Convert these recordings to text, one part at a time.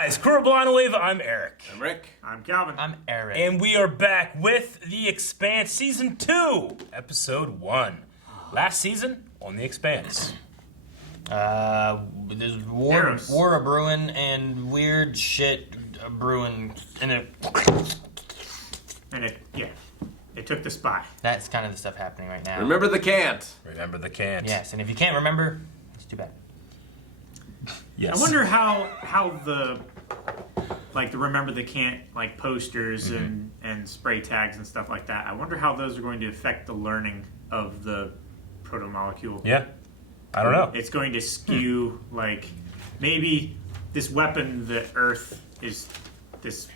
guys, Crew of Blind Wave, I'm Eric. I'm Rick. I'm Calvin. I'm Eric. And we are back with The Expanse Season 2, Episode 1. Last season on The Expanse. There's war a brewing and weird shit brewing in it. And it took the spy. That's kind of the stuff happening right now. Remember the can't. Remember the can't. Yes, and if you can't remember, it's too bad. Yes. I wonder how the remember the can't posters and spray tags and stuff like that. I wonder how those are going to affect the learning of the proto-molecule. Yeah. I don't know. It's going to skew maybe this weapon that Earth is this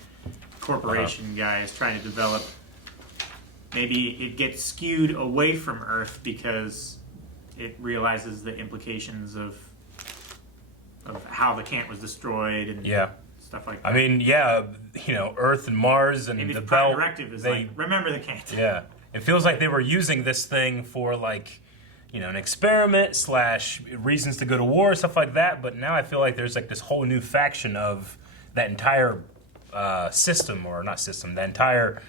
corporation guy is trying to develop. Maybe it gets skewed away from Earth because it realizes the implications of how the Cant was destroyed and stuff like that. I mean, Earth and Mars and maybe the the prime belt. directive is remember the Cant. Yeah. It feels like they were using this thing for an experiment / reasons to go to war, stuff like that. But now I feel like there's this whole new faction of that entire system, or not system, the entire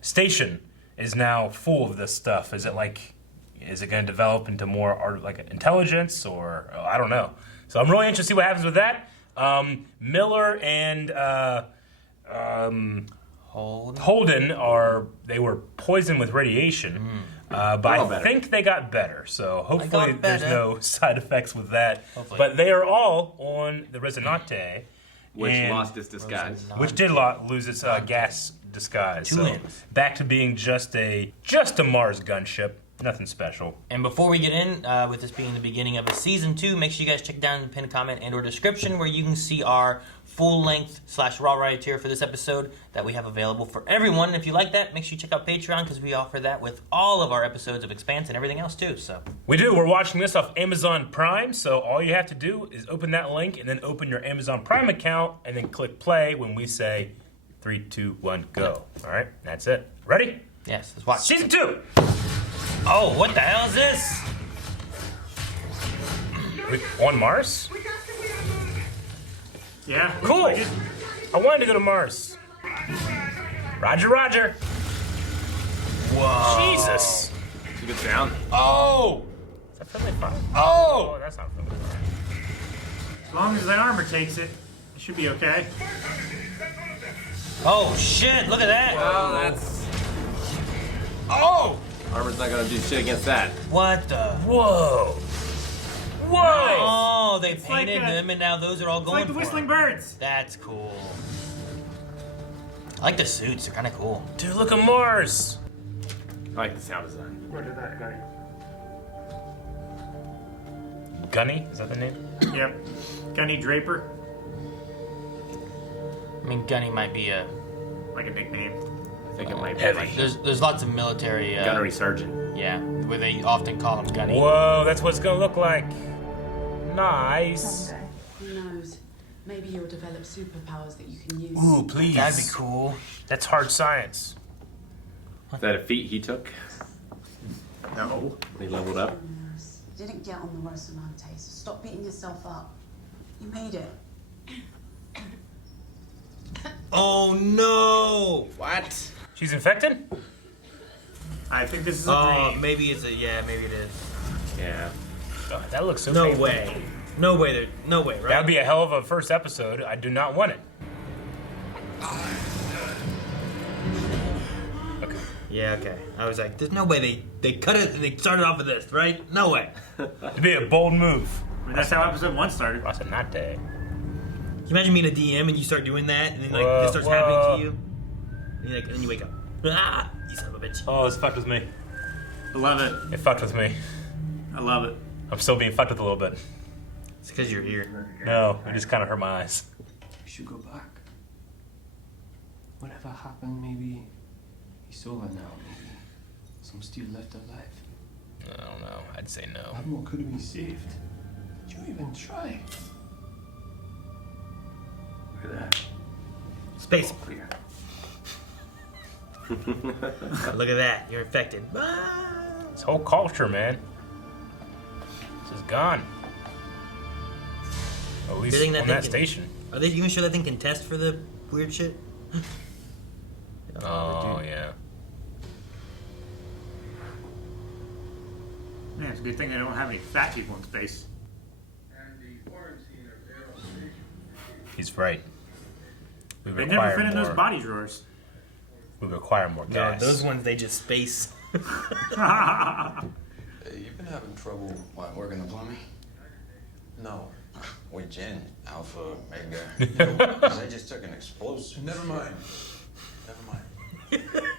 station is now full of this stuff. Is it going to develop into more intelligence, or I don't know. So I'm really interested to see what happens with that. Miller and Holden they were poisoned with radiation, but I think they got better. So hopefully there's no side effects with that. Hopefully. But they are all on the Resonante, which lost its disguise. Which did lose its gas disguise. So back to being just a Mars gunship. Nothing special. And before we get in, with this being the beginning of a season 2, make sure you guys check down in the pinned comment and/or description where you can see our full-length / raw riot tier for this episode that we have available for everyone. And if you like that, make sure you check out Patreon because we offer that with all of our episodes of Expanse and everything else too. So we do. We're watching this off Amazon Prime, so all you have to do is open that link and then open your Amazon Prime account and then click play when we say 3, 2, 1, go. All right, that's it. Ready? Yes, let's watch. Season 2. Oh, what the hell is this? On Mars? Yeah. Cool. I wanted to go to Mars. Roger, roger. Whoa. Jesus. It's a good sound. Oh. Is that friendly fire? Oh, that's not friendly fire. As long as the armor takes it, it should be okay. Oh shit! Look at that. Well, that's. Oh. Armor's not gonna do shit against that. What the? Whoa. Whoa. Oh, they painted them, and now those are all going. It's like the Whistling Birds. That's cool. I like the suits; they're kind of cool. Dude, look at Mars. I like the sound design. Where did that go? Gunny? Is that the name? Yep. Gunny Draper. I mean, Gunny might be a nickname. I think it might be heavy. There's lots of military gunnery sergeant. Yeah, where they often call him Gunny. Whoa, that's what it's gonna look like. Nice. Someday, who knows? Maybe you'll develop superpowers that you can use. Ooh, please. That'd be cool. That's hard science. Is that a feat he took No. when he leveled up? You didn't get on the Resonante, so stop beating yourself up. You made it. Oh no! What? She's infected? I think this is a dream. Maybe it's maybe it is. Yeah. Oh, that looks so No painful. way. No way, right? That'd be a hell of a first episode. I do not want it. Okay. Yeah, okay. I was like, there's no way they cut it and they started off with this, right? No way. It'd be a bold move. I mean, that's how episode 1 started. Resonante. Can you imagine being a DM and you start doing that and then this starts happening to you? And then you wake up. Ah, you son of a bitch. Oh, it's fucked with me. I love it. It fucked with me. I love it. I'm still being fucked with a little bit. It's because you're here. No, it just kind of hurt my eyes. We should go back. Whatever happened, maybe he's over now. Maybe some still left alive. I don't know. I'd say no. Admiral could have been saved. Did you even try? Look at that. Space. All clear. Look at that. You're infected. This whole culture, man. This is gone. At least Good thing on that that they station. Are they even sure that thing can test for the weird shit? Oh, yeah. Man, it's a good thing they don't have any fat people in space. He's right. We They require never fit in more, those body drawers. We require more No, gas. those ones they just space. Hey, you've been having trouble working the plumbing? No. With Jen, Alpha, Mega. 'Cause I just took an explosive. Never mind.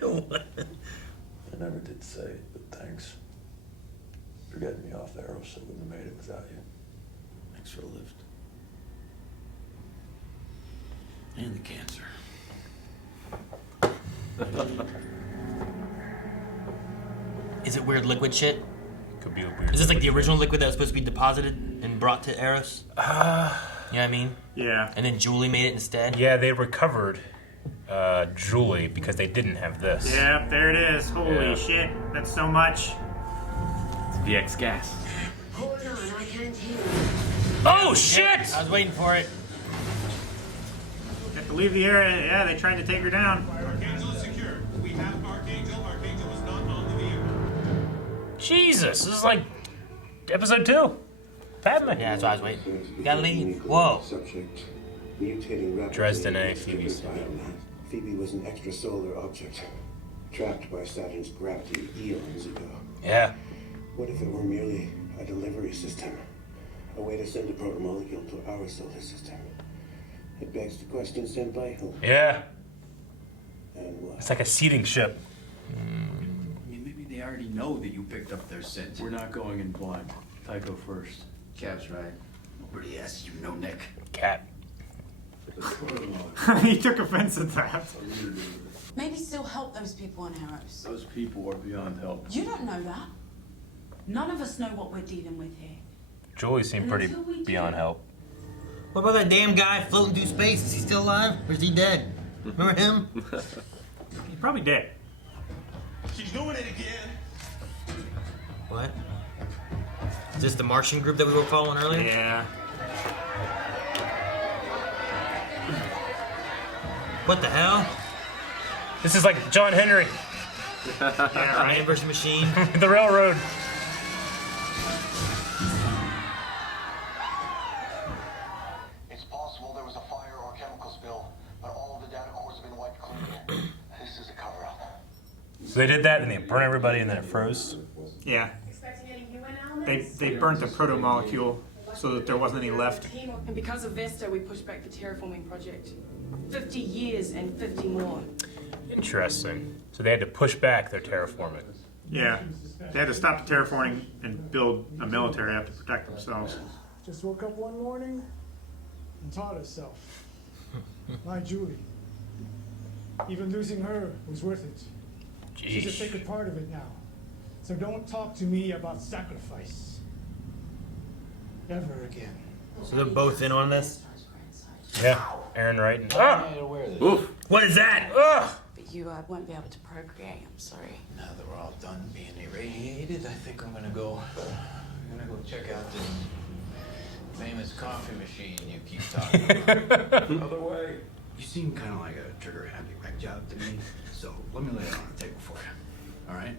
What? I never did say it, but thanks for getting me off Eros. I wouldn't have made it without you. Thanks for the lift. And the cancer. Is it weird liquid shit? Could be a weird. Is this like the original liquid that was supposed to be deposited and brought to Eros? You know what I mean? Yeah. And then Julie made it instead? Yeah, they recovered Julie because they didn't have this. Yep, there it is. Holy Yeah. shit. That's so much. It's VX gas. Hold on, I can't hear you. Oh shit! I was waiting for it. You have to leave the area. Yeah, they tried to take her down. Archangel is secure. We have Archangel. Archangel is not on the vehicle. Jesus, this is like episode 2. Padme. Yeah, that's why I was waiting. You gotta leave. Whoa. Subject mutating rapidly. Dresden, in eh? extremist Phoebe's. environment. Phoebe was an extrasolar object, trapped by Saturn's gravity eons ago. Yeah. What if it were merely a delivery system? A way to send a protomolecule to our solar system? It begs the question, sent by whom? Yeah. And what? It's like a seeding ship. I mean, maybe they already know that you picked up their scent. We're not going in blind. Tycho first. Cap's right. Nobody asked you, no, Nick. Cat. He took offense at that. Maybe still help those people on Eros. Those people are beyond help. You don't know that. None of us know what we're dealing with here. Julie seemed pretty Until we do. beyond help. What about that damn guy floating through space? Is he still alive? Or is he dead? Remember him? He's probably dead. She's doing it again. What? Is this the Martian group that we were following earlier? Yeah. What the hell? This is like John Henry, Yeah, Man right. versus machine. the railroad. It's possible there was a fire or chemical spill, but all of the data cores have been wiped clean. This is a cover-up. So they did that and they burned everybody and then it froze. Yeah. They burnt the protomolecule so that there wasn't any left. And because of Vesta, we pushed back the terraforming project. 50 years and 50 more. Interesting. So they had to push back their terraforming. Yeah. They had to stop the terraforming and build a military have to protect themselves. Just woke up one morning and taught herself. My Julie. Even losing her was worth it. She's a Jeez. sacred part of it now. So don't talk to me about sacrifice. Ever again. So they're both in on this? Yeah. Aaron Wright. And, ah! Oof. What is that? Ugh! But you won't be able to procreate, I'm sorry. Now that we're all done being irradiated, I think I'm gonna go check out this famous coffee machine you keep talking about. Other way. You seem kind of like a trigger-happy wreck job to me, so let me lay it on the table for you. All right?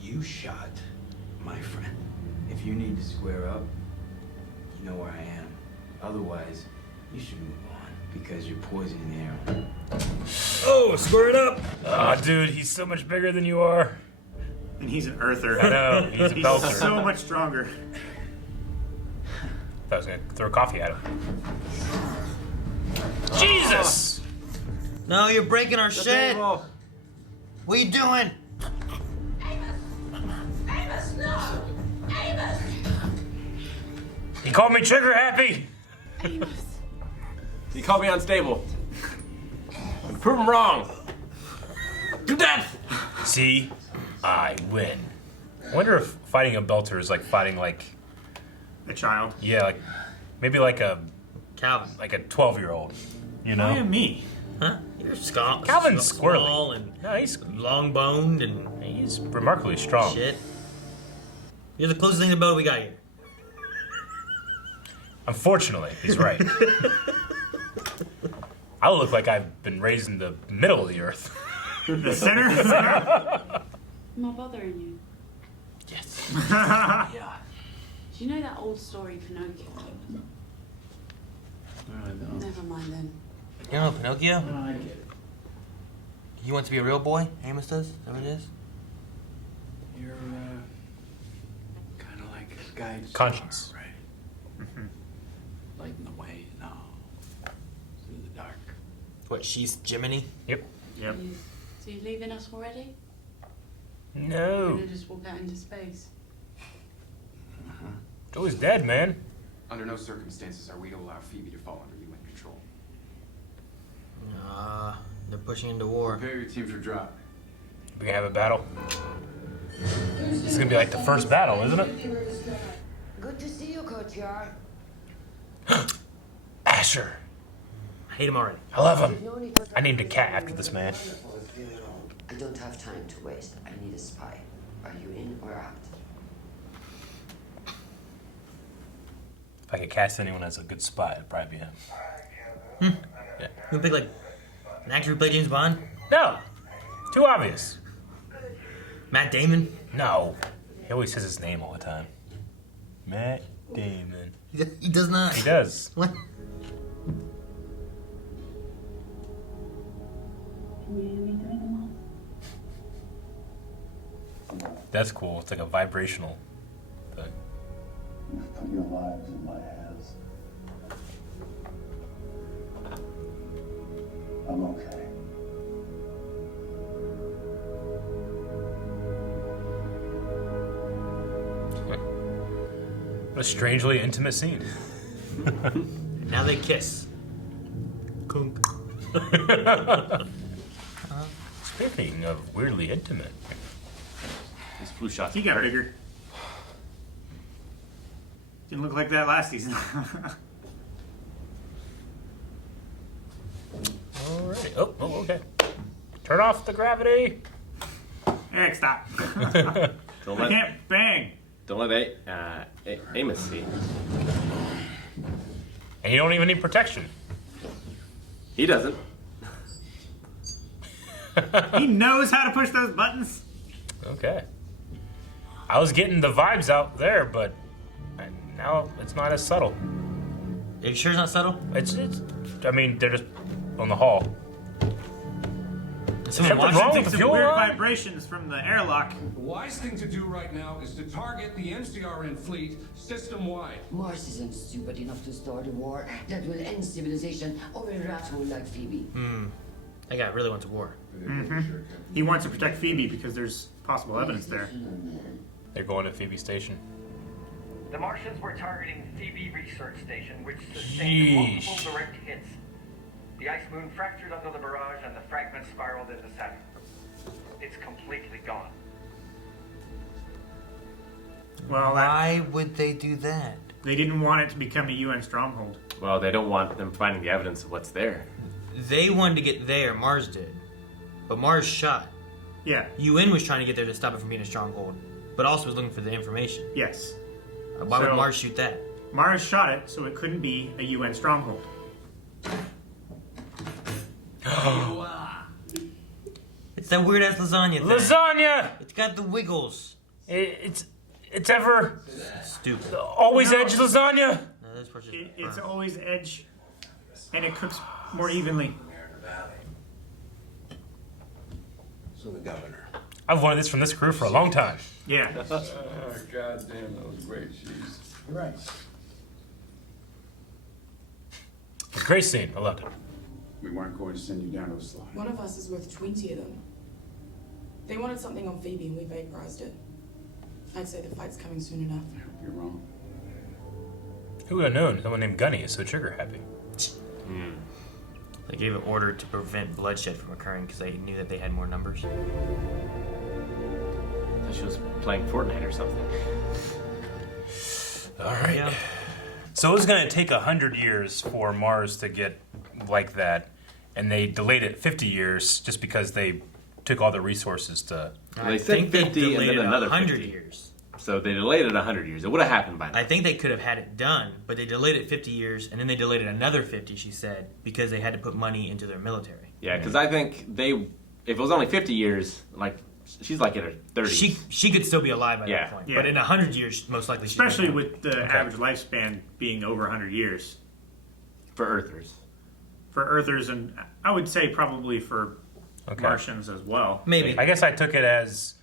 You shot my friend. If you need to square up, you know where I am. Otherwise, you should move on because you're poisoning the air. Oh, square it up! Oh, dude, he's so much bigger than you are. And he's an earther. I know, he's a He's belter. so much stronger. I was gonna throw coffee at him. Jesus! No, you're breaking our shit! What are you doing? Amos, no! Amos! He called me trigger happy. He called me unstable. Prove him wrong. To death! See, I win. I wonder if fighting a belter is like fighting like, A child. yeah, like maybe like a Calvin. 12-year-old. You know? Why am me? Huh? You're Calvin's small squirrely. and No, he's long-boned and he's remarkably strong. shit. You're the closest thing to Bo we got here. Unfortunately, he's right. I look like I've been raised in the middle of the earth. The center? Am I bothering you? Yes. Yeah. Do you know that old story, Pinocchio? Never mind then. You know Pinocchio? No, I get it. He wants to be a real boy? Amos does? Is that what it is? You're kind of like a guide Conscience. star, right? Lighting the way now through the dark. What, she's Jiminy? Yep. Yep. So you leaving us already? No. You're gonna just walk out into space? Joey's dead, man. Under no circumstances are we to allow Phoebe to fall under UN control. They're pushing into war. Prepare your team for drop. We can have a battle. This is gonna be like the first battle, isn't it? Good to see you, Courtyard. Asher. I hate him already. I love him. I named a cat after this man. I don't have time to waste. I need a spy. Are you in or out? If I could cast anyone as a good spy, it'd probably be him. Yeah. You would pick like an actor who played James Bond? No. Too obvious. Matt Damon? No. He always says his name all the time. Matt Damon. He does not. He does. What? That's cool. It's like a vibrational thing. You've put your lives in my hands. I'm okay. What a strangely intimate scene. Now they kiss. Kunk. Speaking of weirdly intimate. His flu shot. He got bigger. Didn't look like that last season. Alright. Oh, okay. Turn off the gravity. Eric, stop. Don't I let, can't bang. don't let Amos see. And you don't even need protection. He doesn't. He knows how to push those buttons. Okay. I was getting the vibes out there, but now it's not as subtle. Are you sure it's not subtle? I mean, they're just on the hall. Someone Something watching? wrong with Think the some fuel weird line? vibrations from the airlock. The wise thing to do right now is to target the NCRN fleet system-wide. Mars isn't stupid enough to start a war that will end civilization over a rat hole like Phoebe. That guy really went to war. He wants to protect Phoebe because there's possible evidence there. They're going to Phoebe Station. The Martians were targeting Phoebe Research Station, which sustained multiple Sheesh. direct hits. The ice moon fractured under the barrage and the fragments spiraled into Saturn. It's completely gone. Well, Why would they do that? they didn't want it to become a UN stronghold. Well, they don't want them finding the evidence of what's there. They wanted to get there, Mars did. But Mars shot. Yeah. UN was trying to get there to stop it from being a stronghold, but also was looking for the information. Yes. Why would So- Mars shoot that? Mars shot it, so it couldn't be a UN stronghold. It's that weird ass lasagna thing. Lasagna! It's got the wiggles. It's ever Stupid. always edge lasagna. No, this part's just It's burnt. always edge, and it cooks more evenly. So the governor. I've wanted this from this crew for a long time. Yeah. Oh, goddamn, that was great cheese. Right. Great scene. I loved it. We weren't going to send you down to the slide. One of us is worth 20 of them. They wanted something on Phoebe and we vaporized it. I'd say the fight's coming soon enough. You're wrong. Who would have known someone named Gunny is so trigger happy? They gave an order to prevent bloodshed from occurring because they knew that they had more numbers. I thought she was playing Fortnite or something. All right. Yeah. So it was going to take 100 years for Mars to get like that, and they delayed it 50 years just because they took all the resources to. They said 50 and then another 100 50. years. So they delayed it 100 years. It would have happened by now. I think they could have had it done, but they delayed it 50 years, and then they delayed it another 50, she said, because they had to put money into their military. Yeah, because I think if it was only 50 years, like, she's like in her 30s. She could still be alive by that point. Yeah. But in 100 years, most likely she's Especially dead. with the average lifespan being over 100 years. For Earthers. For Earthers, and I would say probably for Martians as well. Maybe. I guess I took it as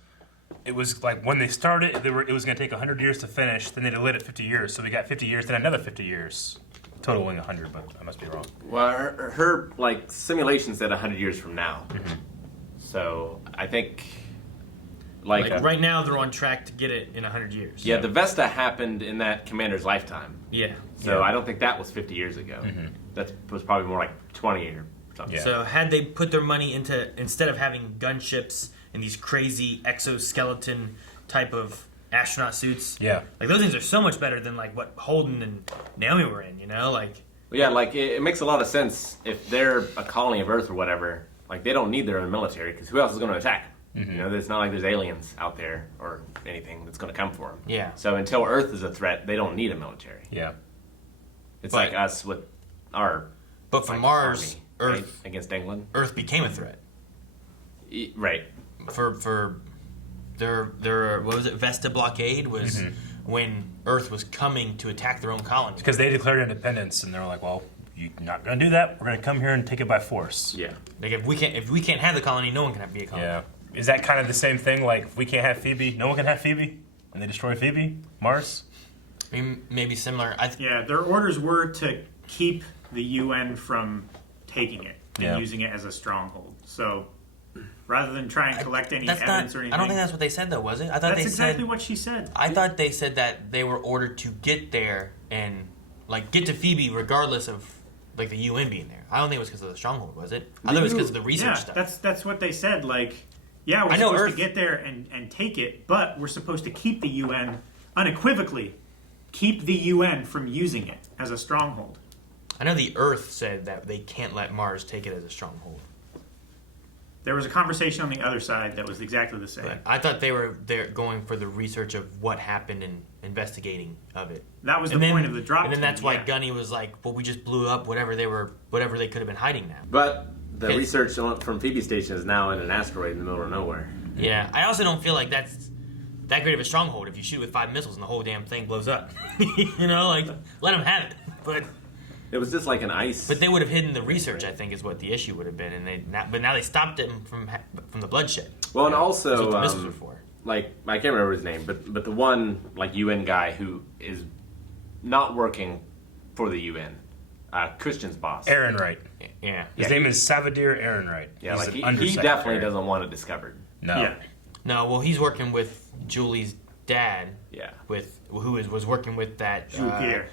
it was like when they started, it was going to take 100 years to finish. Then they delayed it 50 years, so we got 50 years, then another 50 years, totaling 100. But I must be wrong. Well, her like simulation said 100 years from now. So I think Like right now, they're on track to get it in 100 years. Yeah, the Vesta happened in that commander's lifetime. Yeah. So I don't think that was 50 years ago. That was probably more like 20 or something. So had they put their money into, instead of having gunships and these crazy exoskeleton type of astronaut suits, like those things are so much better than like what Holden and Naomi were in, you know? Like, yeah, like it makes a lot of sense if they're a colony of Earth or whatever. Like they don't need their own military because who else is going to attack them? You know, it's not like there's aliens out there or anything that's going to come for them. Yeah. So until Earth is a threat, they don't need a military. Yeah. It's like us with our. But for Mars, army, Earth right? Against England, Earth became a threat. Right. For their what was it? Vesta blockade was when Earth was coming to attack their own colony. Because they declared independence, and they're like, well, you're not going to do that. We're going to come here and take it by force. Yeah. Like if we can't have the colony, no one can be a colony. Yeah. Is that kind of the same thing? Like if we can't have Phoebe, no one can have Phoebe, and they destroy Phoebe, Mars. I mean, maybe similar. Yeah, their orders were to keep the UN from taking it and using it as a stronghold. So rather than try and collect any evidence or anything. I don't think that's what they said, though, was it? I thought that's they exactly said, what she said. I thought they said that they were ordered to get there and like get to Phoebe regardless of like the UN being there. I don't think it was because of the stronghold, was it? I thought it was because of the research stuff. That's what they said. Like, yeah, we're supposed to get there and take it, but we're supposed to keep the UN unequivocally. Keep the UN from using it as a stronghold. I know the Earth said that they can't let Mars take it as a stronghold. There was a conversation on the other side that was exactly the same. But I thought they were there going for the research of what happened and investigating of it. That was the point of the drop. And then that's why Gunny was like, "Well, we just blew up whatever they could have been hiding now." But the research from Phoebe Station is now in an asteroid in the middle of nowhere. Yeah, I also don't feel like that's that great of a stronghold if you shoot with 5 missiles and the whole damn thing blows up. You know, like let them have it. But it was just like an ice. But they would have hidden the research, I think, is what the issue would have been, and but now they stopped them from the bloodshed. Well, and also, that's what the missiles were for. Like I can't remember his name, but the one like UN guy who is not working for the UN, Christian's boss, Ehrenreich. Yeah, his name is Savadir Ehrenreich. Yeah, He's like he definitely doesn't want it discovered. No. Yeah. No, well, he's working with Julie's dad. Yeah. Who was working with that Pierre.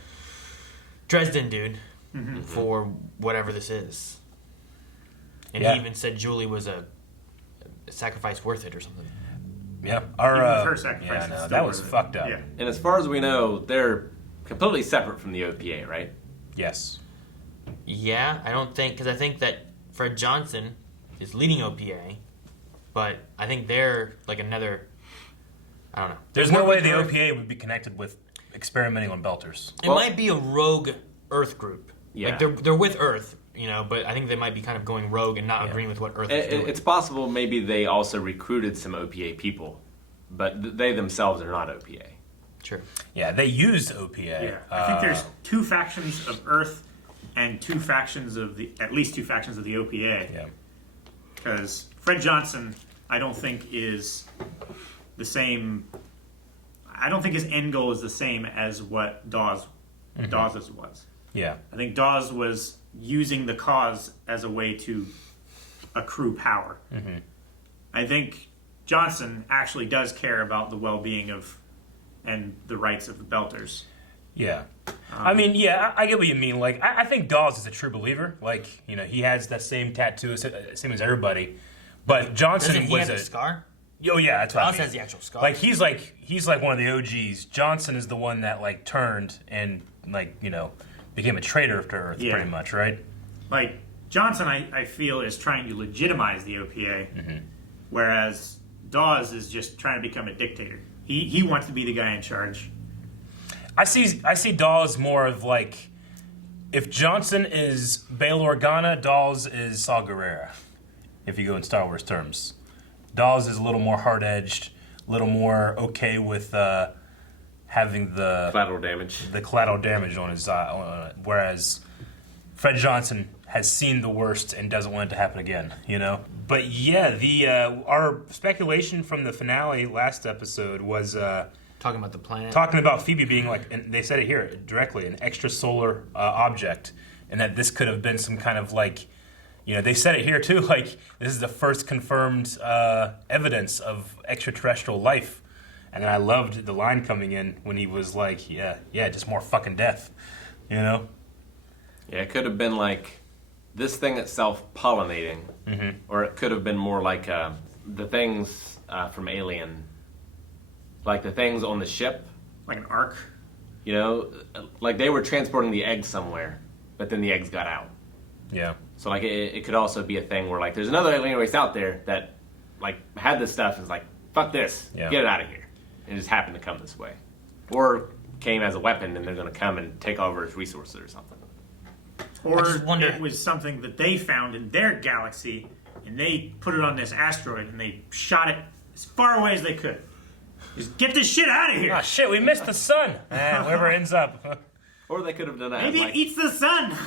Dresden dude for whatever this is. And he even said Julie was a sacrifice worth it or something. Yeah. Her sacrifice. Yeah, no, that was fucked up. Yeah. And as far as we know, they're completely separate from the OPA, right? Yes. Yeah, I don't think, because I think that Fred Johnson is leading OPA, but I think they're like another, I don't know. There's no way the OPA would be connected with experimenting on belters. It might be a rogue Earth group. Yeah. Like they're with Earth, you know, but I think they might be kind of going rogue and not agreeing with what Earth is doing. It's possible maybe they also recruited some OPA people, but they themselves are not OPA. True. Yeah, they used OPA. Yeah, I think there's two factions of Earth and at least two factions of the OPA. Yeah. Because Fred Johnson, I don't think is the same. I don't think his end goal is the same as what Dawes's was. Yeah. I think Dawes was using the cause as a way to accrue power. I think Johnson actually does care about the well-being of and the rights of the Belters. Yeah. I mean, yeah, I get what you mean. Like, I think Dawes is a true believer. Like, you know, he has that same tattoo, same as everybody. But Johnson Doesn't he was have the scar? Oh yeah, that's what Dawes I mean. has the actual scar. Like he's like one of the OGs. Johnson is the one that like turned and like, you know, became a traitor to Earth, pretty much, right? Like Johnson, I feel is trying to legitimize the OPA, whereas Dawes is just trying to become a dictator. He wants to be the guy in charge. I see Dawes more of like, if Johnson is Bail Organa, Dawes is Saw Gerrera, if you go in Star Wars terms. Dawes is a little more hard-edged, a little more okay with having the collateral damage on his eye, whereas Fred Johnson has seen the worst and doesn't want it to happen again, you know? But yeah, our speculation from the finale last episode was talking about the planet. Talking about Phoebe being like, and they said it here directly, an extrasolar object, and that this could have been some kind of like, you know, they said it here too, like this is the first confirmed evidence of extraterrestrial life. And then I loved the line coming in when he was like, yeah, just more fucking death, you know? Yeah, it could have been like this thing itself pollinating, or it could have been more like the things from Alien, like the things on the ship, like an ark. You know, like they were transporting the eggs somewhere, but then the eggs got out. Yeah. So like it could also be a thing where like there's another alien race out there that like had this stuff and is like, fuck this, get it out of here. It just happened to come this way, or came as a weapon and they're going to come and take over its resources or something. Or it was something that they found in their galaxy, and they put it on this asteroid, and they shot it as far away as they could. Just get this shit out of here! Oh shit, we missed the sun! Wherever it ends up. Or they could have done that Maybe like, it eats the sun!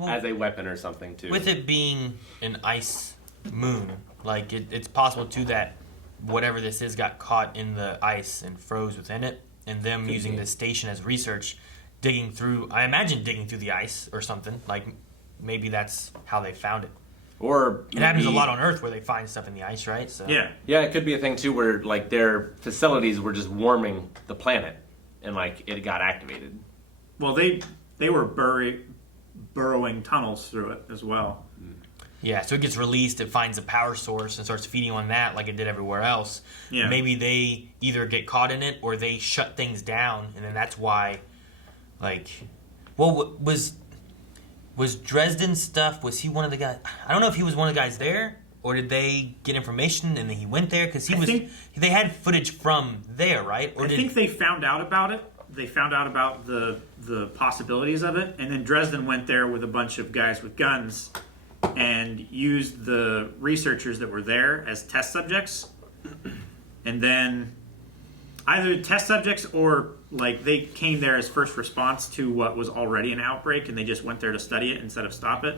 as a weapon or something, too. With it being an ice moon, like it's possible, too, that whatever this is got caught in the ice and froze within it, and them using this station as research, digging through the ice or something. Like, maybe that's how they found it. Or it happens a lot on Earth where they find stuff in the ice, right? So yeah, it could be a thing too where like their facilities were just warming the planet, and like it got activated. Well, they were burrowing tunnels through it as well. Yeah, so it gets released, it finds a power source and starts feeding on that like it did everywhere else. Yeah. Maybe they either get caught in it or they shut things down, and then that's why, like, well, was Dresden stuff, was he one of the guys? I don't know if he was one of the guys there, or did they get information and then he went there? Because they had footage from there, right? Or I think they found out about it. They found out about the possibilities of it, and then Dresden went there with a bunch of guys with guns and used the researchers that were there as test subjects. And then either test subjects or like they came there as first response to what was already an outbreak, and they just went there to study it instead of stop it.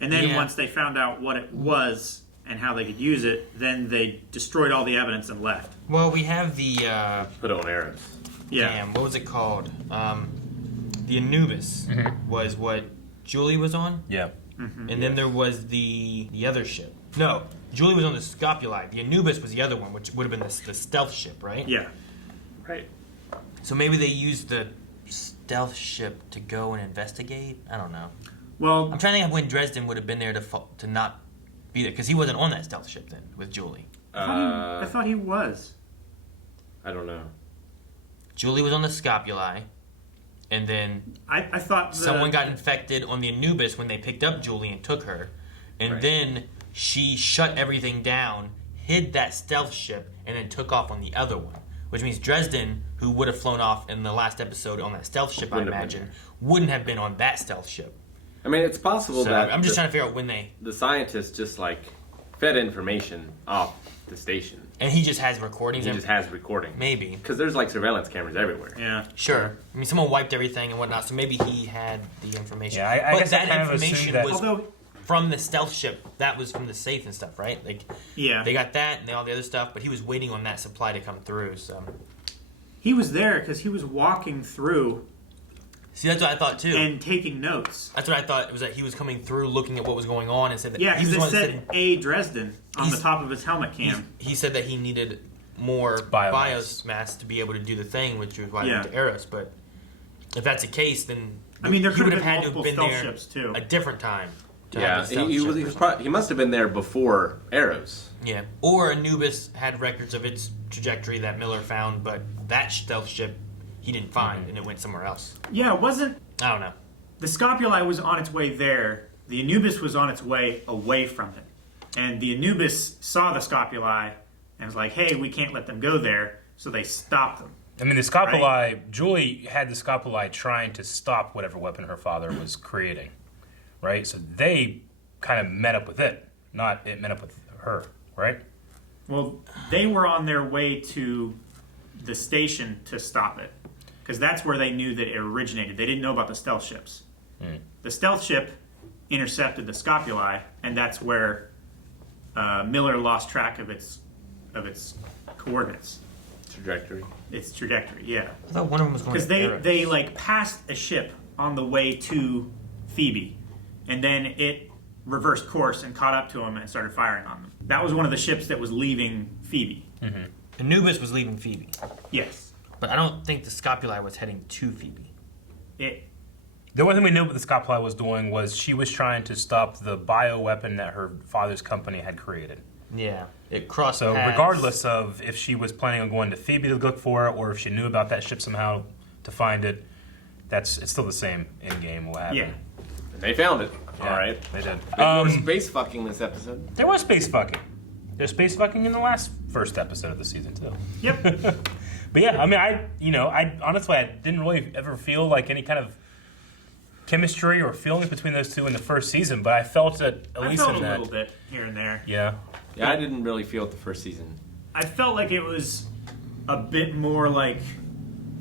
And then once they found out what it was and how they could use it, then they destroyed all the evidence and left. Well, we have the put it on arrows. Yeah. Damn, what was it called? The Anubis was what Julie was on. Yeah. And then there was the other ship. No, Julie was on the Scopuli. The Anubis was the other one, which would have been the stealth ship, right? Yeah. Right. So maybe they used the stealth ship to go and investigate? I don't know. Well, I'm trying to think of when Dresden would have been there to not be there, because he wasn't on that stealth ship then with Julie. I thought he was. I don't know. Julie was on the Scopuli, and then I thought someone got infected on the Anubis when they picked up Julie and took her, and then she shut everything down, hid that stealth ship, and then took off on the other one. Which means Dresden, who would have flown off in the last episode on that stealth ship, I imagine, wouldn't have been on that stealth ship. I mean, it's possible that I'm just trying to figure out when the scientists just like fed information off the station. And he just has recordings. He just has recordings. Maybe. Because there's like surveillance cameras everywhere. Yeah. Sure. I mean, someone wiped everything and whatnot, so maybe he had the information. Yeah, I guess that I kind of information assumed that. was from the stealth ship. That was from the safe and stuff, right? Like, yeah. They got that and all the other stuff, but he was waiting on that supply to come through, so. He was there because he was walking through. See, that's what I thought too. And taking notes. That's what I thought. It was that he was coming through, looking at what was going on, and said that Yeah, he because was it the one said that A. Dresden on the top of his helmet cam. He said that he needed more biomass to be able to do the thing, which was why he went to Eros. But if that's the case, then I mean, there he could would have have been had to have multiple been stealth there ships too. a different time. Yeah, he must have been there before Eros. Yeah, or Anubis had records of its trajectory that Miller found, but that stealth ship he didn't find, and it went somewhere else. Yeah, it wasn't. I don't know. The Scopuli was on its way there. The Anubis was on its way away from it. And the Anubis saw the Scopuli and was like, hey, we can't let them go there. So they stopped them. I mean, the Scopuli, Julie had the Scopuli trying to stop whatever weapon her father was creating, right? So they kind of met up with it, not it met up with her, right? Well, they were on their way to the station to stop it, because that's where they knew that it originated. They didn't know about the stealth ships. The stealth ship intercepted the Scopuli, and that's where Miller lost track of its coordinates. Trajectory. Its trajectory, yeah. I thought one of them was going to Because they like passed a ship on the way to Phoebe, and then it reversed course and caught up to them and started firing on them. That was one of the ships that was leaving Phoebe. Anubis was leaving Phoebe. Yes. But I don't think the Scopuli was heading to Phoebe. The only thing we knew what the Scopuli was doing was she was trying to stop the bioweapon that her father's company had created. Yeah, it crossed So paths. regardless of if she was planning on going to Phoebe to look for it, or if she knew about that ship somehow to find it, it's still the same in game. What happened? Yeah, they found it. Yeah, All right, they did. More space fucking this episode. There was space fucking. There's space fucking in the first episode of the season too. Yep. But yeah, I mean, I honestly I didn't really ever feel like any kind of chemistry or feelings between those two in the first season, but I felt it at least in that. I felt a little bit here and there. Yeah. Yeah, I didn't really feel it the first season. I felt like it was a bit more like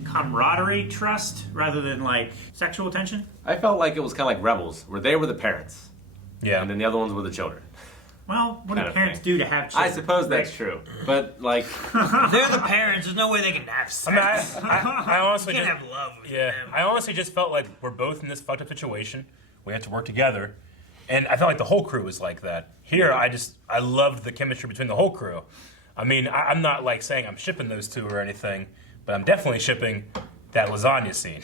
camaraderie, trust, rather than like sexual tension. I felt like it was kind of like Rebels, where they were the parents. Yeah. And then the other ones were the children. Well, what Kind do of parents thing. do to have children? I suppose that's true. But, like... They're the parents. There's no way they can have sex. I honestly you can't just have love with yeah. them. I honestly just felt like we're both in this fucked up situation. We have to work together, and I felt like the whole crew was like that. Here, I loved the chemistry between the whole crew. I mean, I'm not like saying I'm shipping those two or anything, but I'm definitely shipping that lasagna scene.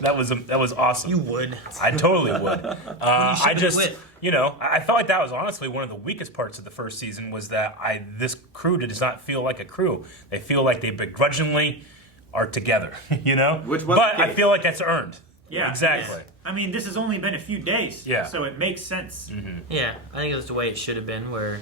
that was awesome. You would. I totally would. I just, with? I felt like that was honestly one of the weakest parts of the first season was that this crew does not feel like a crew. They feel like they begrudgingly are together, Which was but the I case. feel like that's earned. Yeah, exactly. yes. I mean, this has only been a few days, Yeah. so it makes sense. Yeah, I think that's the way it should have been, where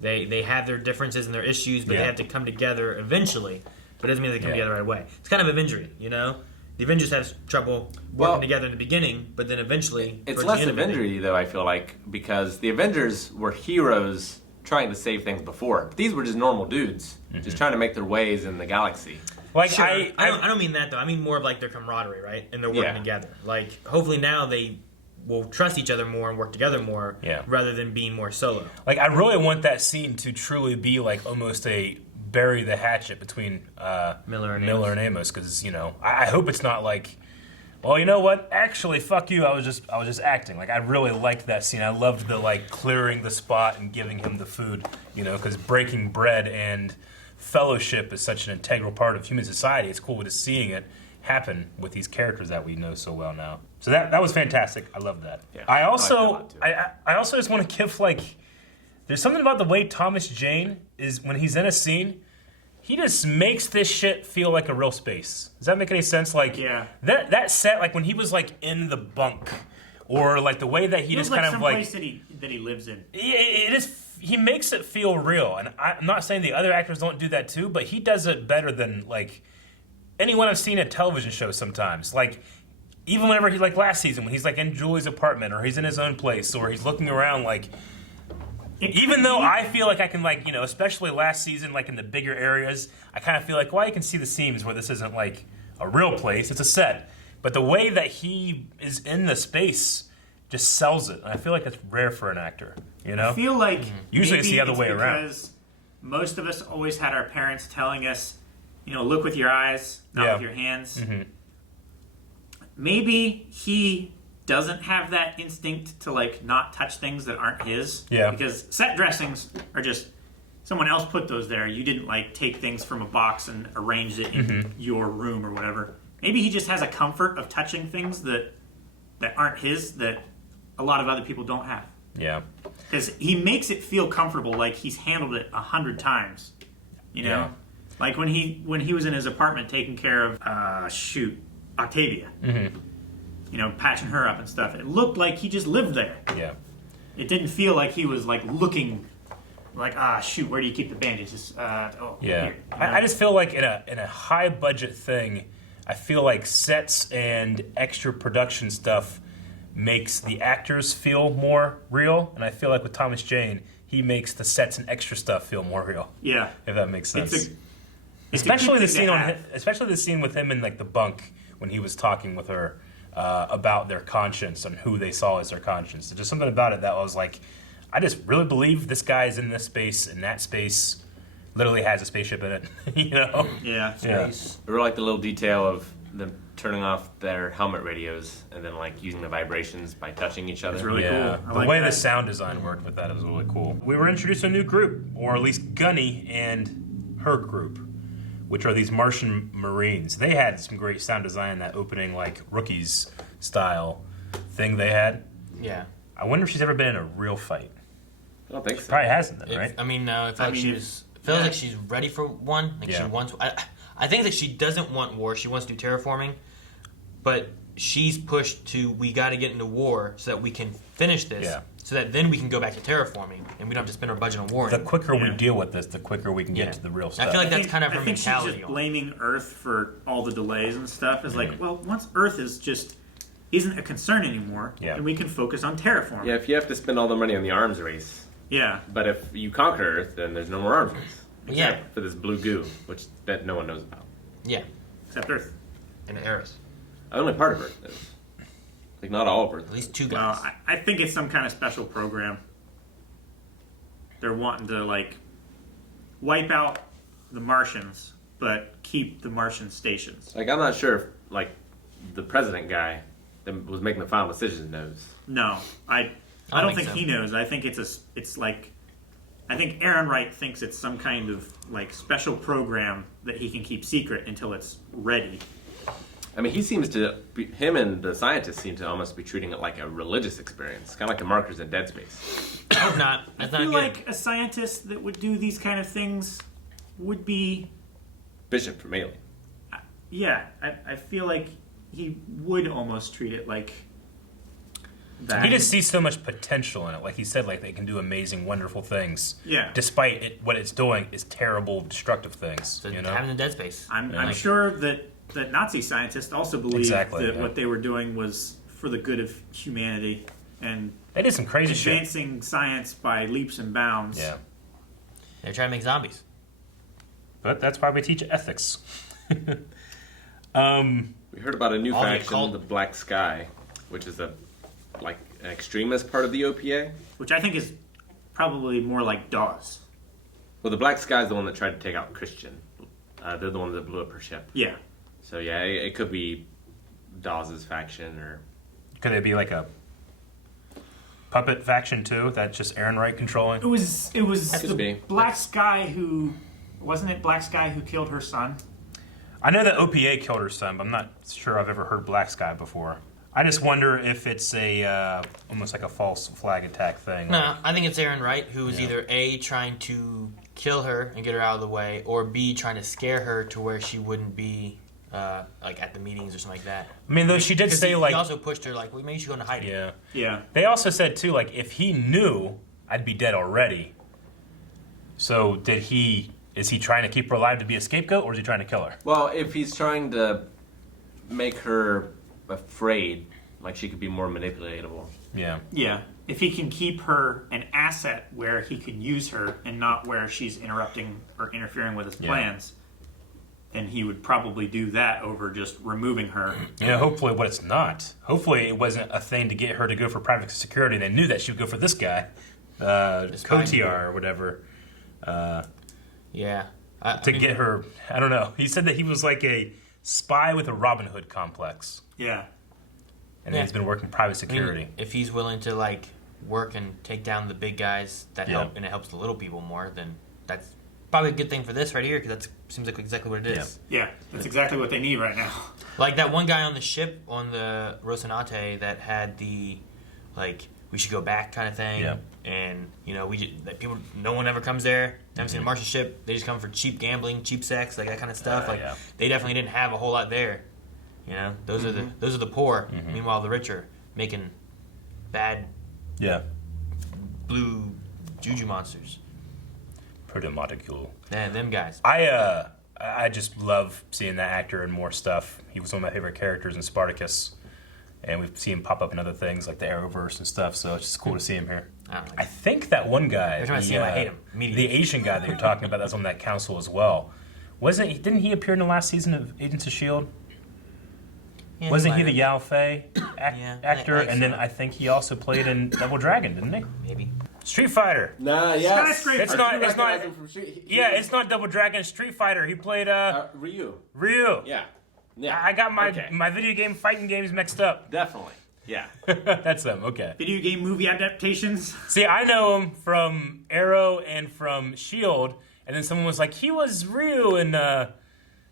they have their differences and their issues, but Yeah. they have to come together eventually. But it doesn't mean they come Yeah. together right away. It's kind of Avengery, The Avengers have trouble working together in the beginning, but then eventually... It's towards less the end of it, Avengery, though, I feel like, because the Avengers were heroes trying to save things before. But these were just normal dudes, just trying to make their ways in the galaxy. Like Sure. I don't mean that though. I mean more of like their camaraderie, right? And they're working Yeah. together. Like hopefully now they will trust each other more and work together more, Yeah. rather than being more solo. Like I really want that scene to truly be like almost a bury the hatchet between Miller and Amos, because I hope it's not like, well, you know what? Actually, fuck you. I was just acting. Like I really liked that scene. I loved the like clearing the spot and giving him the food. Because breaking bread and fellowship is such an integral part of human society. It's cool just seeing it happen with these characters that we know so well now. So that was fantastic. I love that. Yeah, I I like also that I also just want to give like, there's something about the way Thomas Jane is when he's in a scene. He just makes this shit feel like a real space. Does that make any sense? Like that set, like when he was like in the bunk, or like the way that he just like kind of like someplace that he lives in. it is. He makes it feel real, and I'm not saying the other actors don't do that too, but he does it better than like anyone I've seen at television shows. Sometimes, like even whenever he like last season when he's like in Julie's apartment or he's in his own place or he's looking around, like even though I feel like I can like especially last season like in the bigger areas, I kind of feel like I can see the seams where this isn't like a real place, it's a set, but the way that he is in the space just sells it, and I feel like that's rare for an actor. I feel like usually it's the other way around. Because most of us always had our parents telling us, look with your eyes, not with your hands. Maybe he doesn't have that instinct to like not touch things that aren't his. Yeah. Because set dressings are just someone else put those there. You didn't like take things from a box and arrange it in your room or whatever. Maybe he just has a comfort of touching things that aren't his that a lot of other people don't have. Yeah. Because he makes it feel comfortable, like he's handled it 100 times. Yeah. Like when he was in his apartment taking care of Octavia. Patching her up and stuff. It looked like he just lived there. Yeah. It didn't feel like he was like looking like, shoot, where do you keep the bandages? Yeah, here. I just feel like in a high budget thing, I feel like sets and extra production stuff makes the actors feel more real, and I feel like with Thomas Jane, he makes the sets and extra stuff feel more real. Yeah, if that makes sense. Especially especially the scene with him in like the bunk when he was talking with her about their conscience and who they saw as their conscience. There's just something about it that was like, I just really believe this guy's in this space, and that space literally has a spaceship in it. You know? Yeah. Space. I really like the little detail of them turning off their helmet radios and then like using the vibrations by touching each other. It's really cool. The way the sound design worked with that was really cool. We were introduced to a new group, or at least Gunny and her group, which are these Martian Marines. They had some great sound design in that opening, like Rookies style thing they had. Yeah. I wonder if she's ever been in a real fight. I don't think so. Probably hasn't, then, right? I mean, no. It feels like she's ready for one. Like she wants. I think that she doesn't want war. She wants to do terraforming, but she's pushed to. We got to get into war so that we can finish this. Yeah. So that then we can go back to terraforming, and we don't have to spend our budget on war. The quicker we deal with this, the quicker we can get to the real stuff. I feel like that's kind of her I think mentality. she's just blaming Earth for all the delays and stuff. It's like, well, once Earth isn't a concern anymore, and we can focus on terraforming. Yeah, if you have to spend all the money on the arms race. Yeah. But if you conquer Earth, then there's no more arms race. Yeah. Except for this blue goo, which that no one knows about. Yeah. Except Earth. And Eris. Only part of Earth knows. Like, not all of Earth. At least two guys. Well, I think it's some kind of special program. They're wanting to, like, wipe out the Martians, but keep the Martian stations. Like, I'm not sure if, like, the president guy that was making the final decision knows. No, I don't think he knows. I think I think Aaron Wright thinks it's some kind of like special program that he can keep secret until it's ready. I mean, him and the scientists seem to almost be treating it like a religious experience, kind of like the markers in Dead Space. I hope not. I feel like a scientist that would do these kind of things would be Bishop from Alien. Yeah, I feel like he would almost treat it like that. He just sees so much potential in it. Like he said, like they can do amazing, wonderful things. Yeah. Despite what it's doing is terrible, destructive things. So you know? having the Dead Space. I'm sure that Nazi scientists also believed that what they were doing was for the good of humanity and they did some crazy advancing science by leaps and bounds. Yeah. They're trying to make zombies. But that's why we teach ethics. We heard about a new faction, the Black Sky, which is an extremist part of the OPA. Which I think is probably more like Dawes. Well, the Black Sky is the one that tried to take out Christian. They're the ones that blew up her ship. Yeah. So yeah, it could be Dawes' faction, or could it be like a puppet faction too? That's just Aaron Wright controlling. It was the Black Sky who wasn't it Black Sky who killed her son? I know that OPA killed her son, but I'm not sure I've ever heard Black Sky before. I just wonder if it's a almost like a false flag attack thing. No, I think it's Aaron Wright who is either A, trying to kill her and get her out of the way, or B, trying to scare her to where she wouldn't be like at the meetings or something like that. I mean, though she did say he also pushed her like, well, maybe you should go into hiding. Yeah. Yeah. They also said too, like if he knew, I'd be dead already. So is he trying to keep her alive to be a scapegoat, or is he trying to kill her? Well, if he's trying to make her afraid, like she could be more manipulatable. Yeah. Yeah. If he can keep her an asset where he can use her and not where she's interrupting or interfering with his plans, then he would probably do that over just removing her. Yeah, hopefully what it's not. Hopefully it wasn't a thing to get her to go for private security and they knew that she would go for this guy, Kotiar or whatever. Yeah. To get her, I don't know. He said that he was like a spy with a Robin Hood complex. Yeah. And he's been working private security. I mean, if he's willing to like work and take down the big guys that help, and it helps the little people more, then that's probably a good thing for this right here, because that seems like exactly what it is. Yeah, that's exactly what they need right now. Like that one guy on the ship on the Rocinante that had the like we should go back kind of thing. Yeah. And no one ever comes there. Never seen a Martian ship. They just come for cheap gambling, cheap sex, like that kind of stuff. They definitely didn't have a whole lot there. You know, those are the poor. Mm-hmm. Meanwhile, the rich are making bad, blue juju monsters. protomolecule. Man, them guys. I just love seeing that actor in more stuff. He was one of my favorite characters in Spartacus, and we've seen him pop up in other things like the Arrowverse and stuff. So it's just cool to see him here. I think that one guy, Every time I see him, I hate him immediately. the Asian guy that you're talking about, that's on that council as well. Didn't he appear in the last season of Agents of S.H.I.E.L.D.? Yeah, Wasn't he might the Yao Fei actor? And then I think he also played in Double Dragon, didn't he? Maybe. Street Fighter. Nah, yes. Skyscraper. It's not. It's not Double Dragon. Street Fighter. He played Ryu. Ryu. Yeah. I got my video game fighting games mixed up. Definitely. Yeah. That's them. Okay. Video game movie adaptations. See, I know him from Arrow and from Shield, and then someone was like, he was Ryu in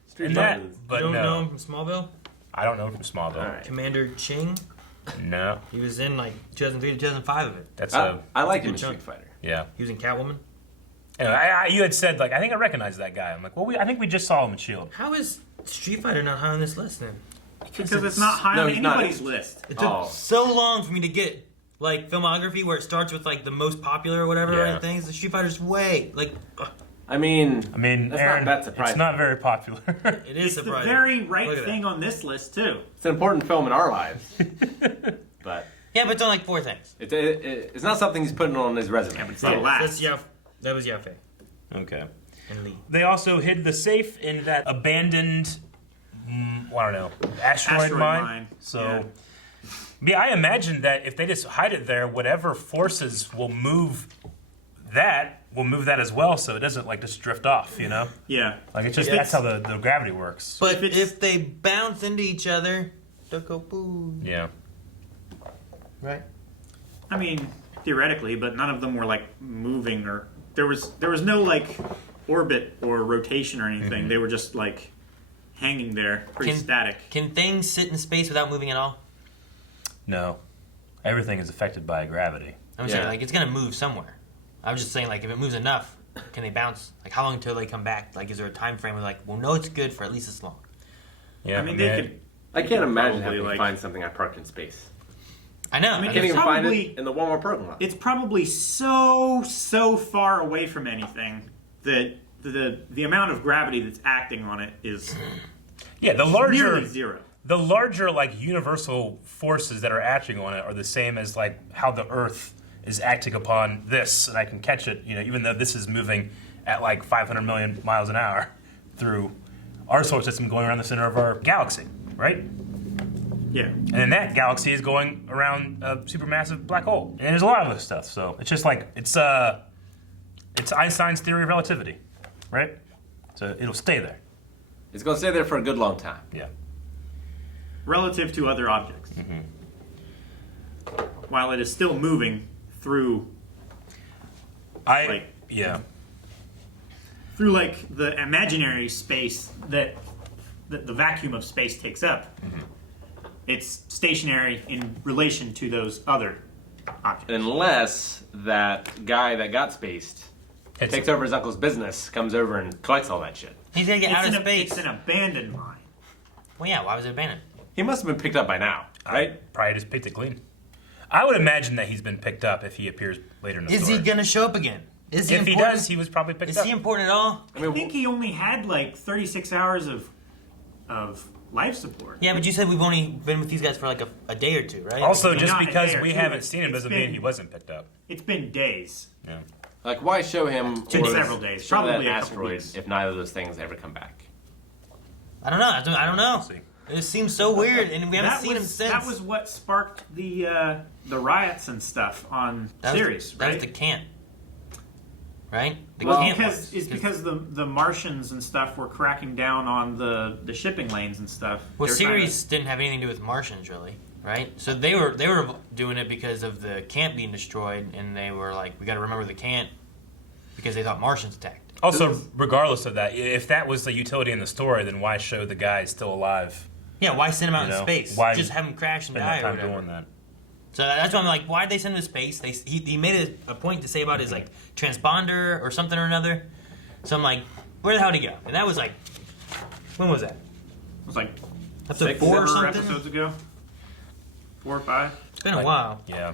Street that. Fighter. But You don't no, know him from Smallville? I don't know him from Smallville. All right. Commander Ching? No, He was in like 2003 to 2005 of it. that's I like him in Good chunk. Street Fighter. yeah. He was in Catwoman. Anyway, you had said like I think I recognize that guy. I'm like, well, I think we just saw him in Shield. How is Street Fighter not high on this list then? Because it's not high on he's not. anybody's list. It took so long for me to get like filmography where it starts with like the most popular or whatever Yeah. right things. The Street Fighter's way like I mean, Aaron, not that surprising. it's not very popular. it is It's the surprising. very Look right at thing on this list too. it's an important film in our lives. But Yeah, but it's on like 4 things. it's not something he's putting on his resume. It's the last. That was Yao Fei Okay. and Lee. They also hid the safe in that abandoned, I don't know, asteroid mine. So, yeah, I imagine that if they just hide it there, whatever forces will move that as well, so it doesn't like just drift off. You know? Yeah. Like it's just that's how the gravity works. But if they bounce into each other, they'll go boom. Yeah. Right. I mean, theoretically, but none of them were like moving or there was no like orbit or rotation or anything. Mm-hmm. They were just like hanging there, pretty static. Can things sit in space without moving at all? No, everything is affected by gravity. I'm saying like it's gonna move somewhere. I was just saying like if it moves enough, can they bounce? Like how long until they come back? Like is there a time frame where like we'll know it's good for at least this long? Yeah, I mean, they could. I can't imagine probably, having to like- find something I parked in space. I know. I mean, I can't it's even find probably- it in the Walmart parking lot. It's probably so far away from anything that the amount of gravity that's acting on it is Yeah, the nearly zero. The larger like universal forces that are acting on it are the same as like how the Earth is acting upon this, and I can catch it. You know, even though this is moving at like 500 million miles an hour through our solar system, going around the center of our galaxy, right? Yeah. And then that galaxy is going around a supermassive black hole, and there's a lot of this stuff. So it's just like it's Einstein's theory of relativity, right? So it'll stay there. It's going to stay there for a good long time. Yeah. Relative to other objects. While it is still moving through through like the imaginary space that the vacuum of space takes up. It's stationary in relation to those other objects. Unless that guy that got spaced takes over his uncle's business, comes over and collects all that shit. He's gonna get out of space. It's an abandoned mine. Well, yeah. Why was it abandoned? He must have been picked up by now, right? Probably just picked it clean. I would imagine that he's been picked up if he appears later in the Is story. he gonna show up again? Is he If he important? does, he was probably picked Is up. he important at all? I think he only had like 36 hours of life support. Yeah, but you said we've only been with these guys for like a day or two, right? Also, Not just a because day or we two. haven't seen him It's doesn't been- mean he wasn't picked up. It's been days. Yeah. Like, why show him To or several days, show probably that a couple asteroid weeks. if neither of those things ever come back? I don't know. I don't know. It seems so weird, and we haven't seen him since. That was what sparked the riots and stuff on That was Ceres, That right? was the camp, right? The Well, camp because was. because the Martians and stuff were cracking down on the shipping lanes and stuff. Well, They were trying Ceres didn't have anything to do with Martians, really, right? So they were doing it because of the camp being destroyed, and they were like, we got to remember the camp because they thought Martians attacked. Also, regardless of that, if that was the utility in the story, then why show the guy still alive? Yeah, why send him out You know, in space? why Just have him crash and spend die that or time whatever. doing that? So that's why I'm like, why'd they send him to space? He made a point to say about his like transponder or something or another. So I'm like, where the hell did he go? And that was like, when was that? It was like Episode 4 or something? episodes ago. 4 or 5. It's been a while. Yeah.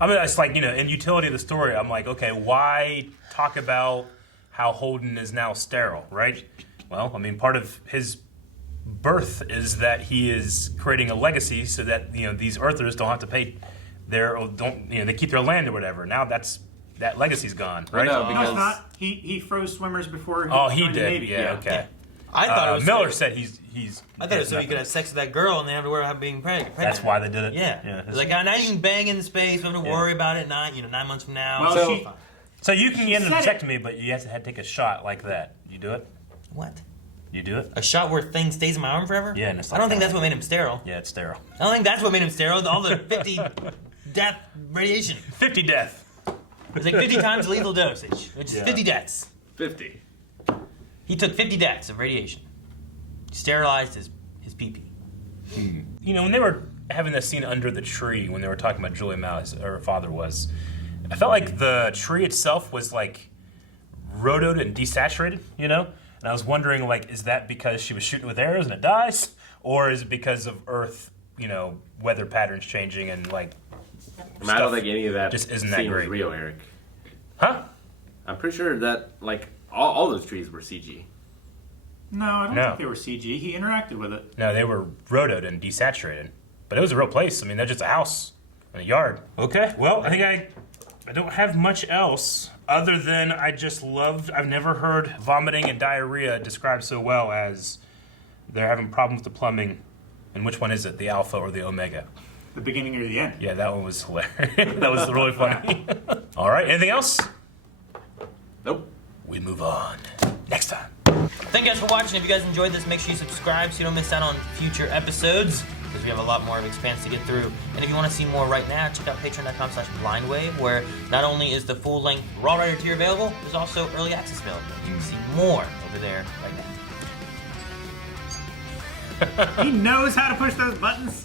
I mean, it's like, in utility of the story, I'm like, okay, why talk about how Holden is now sterile, right? Well, I mean, part of his birth is that he is creating a legacy so that these Earthers don't have to pay they keep their land or whatever. Now that legacy's gone, right? No, No, it's not. He froze swimmers before. He joined the did. Navy. Yeah, okay. I thought it was Miller said he's. I thought it was so you could have sex with that girl and they have to worry about being pregnant. That's why they did it. Yeah. It's like, now you can bang in space. We don't have to worry about it 9 months from now. Well, so you can get an vasectomy, but you have to take a shot like that. You do it? What? You do it? A shot where thing stays in my arm forever? Yeah, and it's I don't think that's what made him sterile. Yeah, it's sterile. I don't think that's what made him sterile. All the 50 death radiation. 50 death. It's like 50 times lethal dosage, which is 50 deaths. 50. He took 50 deaths of radiation. Sterilized his pee-pee. When they were having that scene under the tree, when they were talking about Julia Malice, her father was, I felt like the tree itself was like rotoed and desaturated, And I was wondering, like, is that because she was shooting with arrows and it dies? Or is it because of Earth, weather patterns changing and, like, I don't think any of that just isn't that scene great. was real, Eric. Huh? I'm pretty sure that, like, all those trees were CG. No, I don't think they were CG. He interacted with it. No, they were rotoed and desaturated. But it was a real place. I mean, they're just a house and a yard. Okay, well, I think I don't have much else other than I've never heard vomiting and diarrhea described so well as they're having problems with the plumbing. And which one is it, the alpha or the omega? The beginning or the end? Yeah, that one was hilarious. That was really funny. All right, anything else? Nope. We move on. Next time. Thank you guys for watching. If you guys enjoyed this, make sure you subscribe so you don't miss out on future episodes, because we have a lot more of Expanse to get through. And if you want to see more right now, check out patreon.com/blindwave, where not only is the full-length Raw Rider tier available, there's also early access available. You can see more over there right now. He knows how to push those buttons.